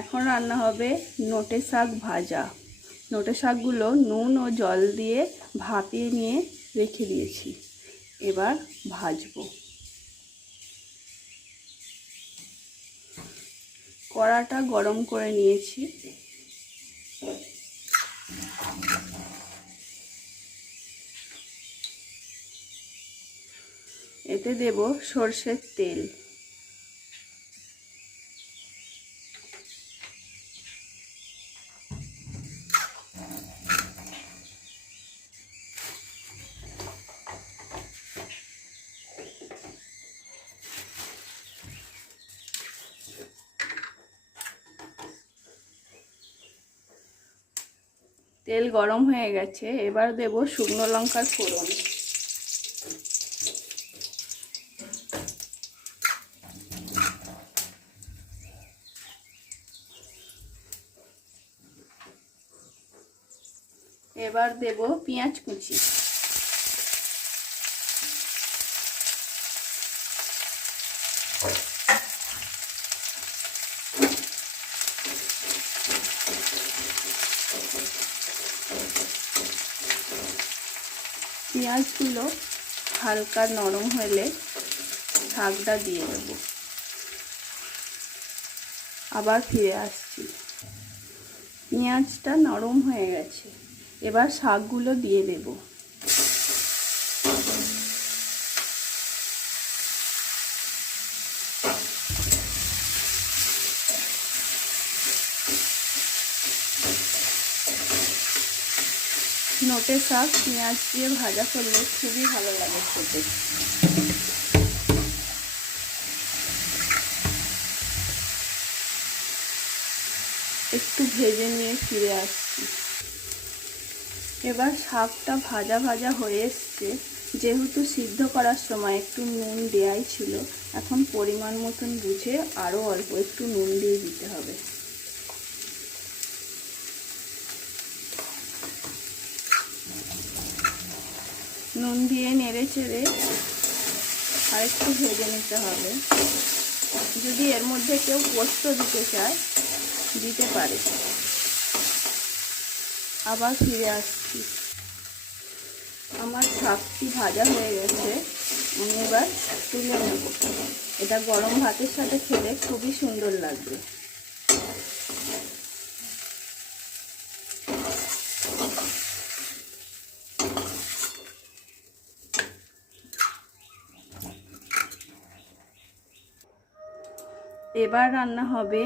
এখন রান্না হবে নোটে শাক ভাজা। নোটে শাকগুলো নুন ও জল দিয়ে ভাপিয়ে নিয়ে রেখে দিয়েছি, এবার ভাজবো। কড়াটা গরম করে নিয়েছি। এতে দেব সরষের তেল। তেল গরম হয়ে গেছে, এবার দেব শুকনো লঙ্কার ফোড়ন। এবার দেব পেঁয়াজ কুচি। পেঁয়াজগুলো হালকা নরম হলে শাকটা দিয়ে দেব। আবার ফিরে আসছি। পেঁয়াজটা নরম হয়ে গেছে, এবার শাকগুলো দিয়ে দেব। নোটে শাক পেঁয়াজ দিয়ে ভাজা করলে খুবই ভালো লাগে খেতে। একটু ভেজে নিয়ে ফিরে আসছি। এবার শাকটা ভাজা ভাজা হয়ে এসছে। যেহেতু সিদ্ধ করার সময় একটু নুন দেওয়াই ছিল, এখন পরিমাণ মতন বুঝে আরও অল্প একটু নুন দিয়ে দিতে হবে। নুন দিয়ে নেড়ে চেড়ে আর একটু ভেজে নিতে হবে। যদি এর মধ্যে কেউ পোস্ত দিতে চায় দিতে পারে। আবার ফিরে আসছি। আমার শাকটি ভাজা হয়ে গেছে, আমি এবার তুলে নেব। এটা গরম ভাতের সাথে খেলে খুবই সুন্দর লাগবে। এবার রান্না হবে